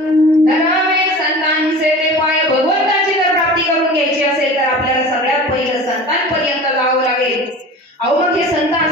धनावे संतांचे ते पाय भगवंताची जर प्राप्ती करून घ्यायची असेल तर आपल्याला सगळ्यात पहिलं संतांपर्यंत जावं लागेल. अहो मग हे संतान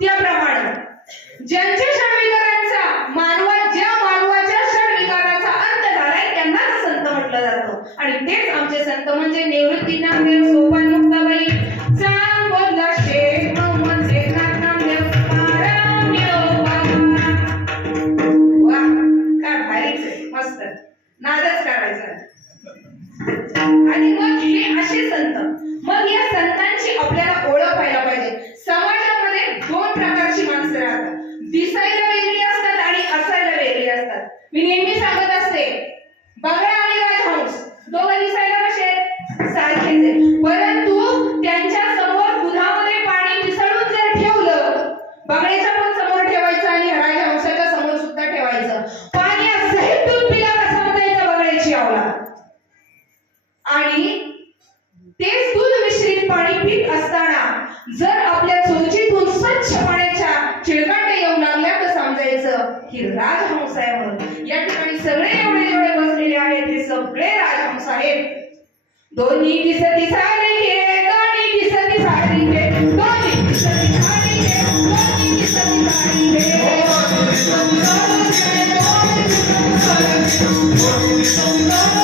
त्याप्रमाणे ज्यांच्या षडविकारांचा मानवा ज्या मानवाच्या षडविकाराचा अंत झालाय त्यांनाच संत म्हटलं जातं. आणि तेच आमचे संत म्हणजे निवृत्ती नामदेव सोपान मी नेहमी सांगत असते बगळा आणि राजहंस दोघं दिसायला कसे सारखेच परंतु त्यांच्यासमोर दुधामध्ये पाणी मिसळून जर ठेवलं बगळ्याच्या पण समोर ठेवायचं आणि राजहंसाच्या समोर सुद्धा ठेवायचं. पाणी असंही दूध पिला कसं म्हणायचं बगळ्याची आवला आणि तेच दूध मिश्रित पाणी पीत असताना जर आपल्या चोचीतून स्वच्छ पाणी की राजहंस आहे म्हणून. या ठिकाणी सगळे एवढे एवढे बसलेले आहेत हे सगळे राजहंस आहेत. दोन्ही दिसती सारी दोन्ही दिसती सारी दोन्ही दिसती सारी दोन्ही दिसती सारी